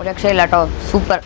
ഒരു രക്ഷയില്ല കേട്ടോ, super.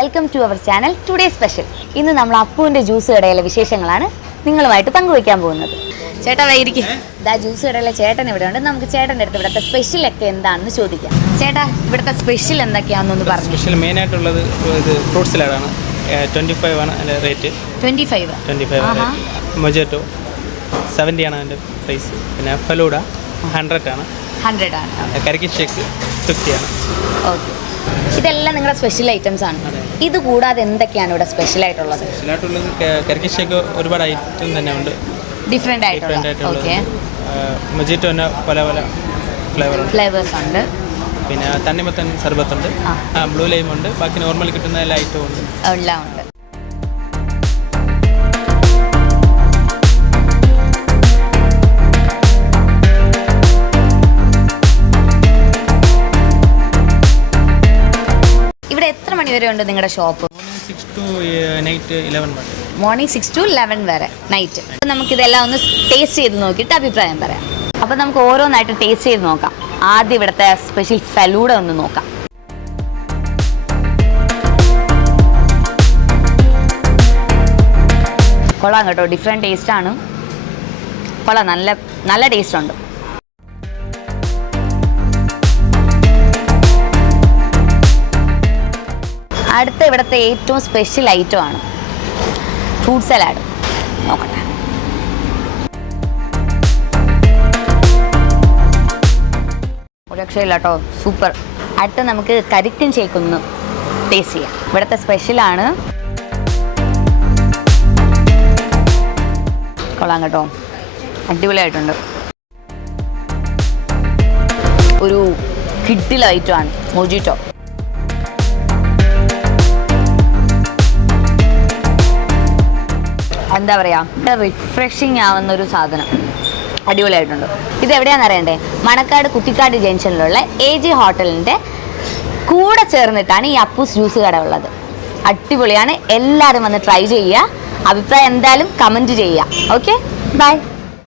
Welcome to our channel today special. ഇന്ന് നമ്മൾ അപ്പുവിൻ്റെ ജ്യൂസ് കടയിലെ വിശേഷങ്ങളാണ് നിങ്ങളുമായിട്ട് പങ്കുവയ്ക്കാൻ പോകുന്നത്. ചേട്ടാ വൈരിക്കും ഇതാ ജ്യൂസ് കടയിലെ ചേട്ടൻ ഇവിടെ ഉണ്ട്. നമുക്ക് ചേട്ടൻ്റെ അടുത്ത് ഇവിടുത്തെ സ്പെഷ്യലൊക്കെ എന്താണെന്ന് ചോദിക്കാം. ചേട്ടാ, ഇവിടുത്തെ സ്പെഷ്യൽ എന്തൊക്കെയാണെന്നൊന്ന് പറഞ്ഞു. സ്പെഷ്യൽ മെയിൻ ആയിട്ടുള്ളത് ഇത് ഫ്രൂട്ട് സലാഡാണ്. 25 ആണ് അതിൻ്റെ റേറ്റ്. 25 മൊജാറ്റോ 70 ആണ് അതിൻ്റെ പ്രൈസ്. പിന്നെ ഫലൂഡ 100 ആണ്. കരിക്ക് ഷേക്ക് 50 ആണ്. ഓക്കെ, ഇതെല്ലാം നിങ്ങളുടെ സ്പെഷ്യൽ ഐറ്റംസ് ആണ്. ഇത് കൂടാതെ എന്തൊക്കെയാണ് ഇവിടെ സ്പെഷ്യൽ ആയിട്ടുള്ളത്? കരിക്ക് ഷേക്ക് ഒരുപാട് ഐറ്റം തന്നെ ഉണ്ട്, ഡിഫറെൻ്റ് ആയിട്ടുള്ള. ഓക്കെ, മൊജിറ്റോ തന്നെ പല പല ഫ്ലേവേഴ്സ് ഉണ്ട്. പിന്നെ തണ്ണിമത്തൻ സർബത്തുണ്ട്, ബ്ലൂ ലൈം ഉണ്ട്, ബാക്കി നോർമൽ കിട്ടുന്ന എല്ലാ ഐറ്റവും ഉണ്ട്, എല്ലാം ഉണ്ട്. ഇവിടെ എത്ര മണി വരെ ഉണ്ട് നിങ്ങളുടെ ഷോപ്പ്? മോർണിംഗ് 6 to 11 വരെ, നൈറ്റ്. അപ്പം നമുക്കിതെല്ലാം ഒന്ന് ടേസ്റ്റ് ചെയ്ത് നോക്കിയിട്ട് അഭിപ്രായം പറയാം. അപ്പം നമുക്ക് ഓരോന്നായിട്ട് ടേസ്റ്റ് ചെയ്ത് നോക്കാം. ആദ്യം ഇവിടുത്തെ സ്പെഷ്യൽ ഫലൂഡ ഒന്ന് നോക്കാം. കൊള്ളാം കേട്ടോ, ഡിഫറെൻറ്റ് ടേസ്റ്റാണ്. കൊള്ളാം, നല്ല നല്ല ടേസ്റ്റ് ഉണ്ട്. അടുത്ത ഇവിടുത്തെ ഏറ്റവും സ്പെഷ്യൽ ഐറ്റം ആണ് ഫ്രൂട്ട് സലാഡ്. നോക്കട്ടെ, ഒരു രക്ഷയില്ല കേട്ടോ, സൂപ്പർ. അടുത്ത നമുക്ക് കരിക്കൻ ഷേക്ക് ഒന്ന് ടേസ്റ്റ് ചെയ്യാം. ഇവിടുത്തെ സ്പെഷ്യലാണ്. കൊള്ളാം കേട്ടോ, അടിപൊളിയായിട്ടുണ്ട്. ഒരു കിഡിൽ ഐറ്റമാണ് മൊജിറ്റോ. എന്താ പറയുക, റിഫ്രഷിങ് ആവുന്ന ഒരു സാധനം, അടിപൊളിയായിട്ടുണ്ട്. ഇത് എവിടെയാണെന്ന് അറിയണ്ടേ? മണക്കാട് കുറ്റിക്കാട് ജംഗ്ഷനിലുള്ള AJ ഹോട്ടലിൻ്റെ കൂടെ ചേർന്നിട്ടാണ് ഈ അപ്പൂസ് ജ്യൂസ് കട ഉള്ളത്. അടിപൊളിയാണ്, എല്ലാവരും വന്ന് ട്രൈ ചെയ്യുക. അഭിപ്രായം എന്തായാലും കമൻറ്റ് ചെയ്യുക. Okay, by.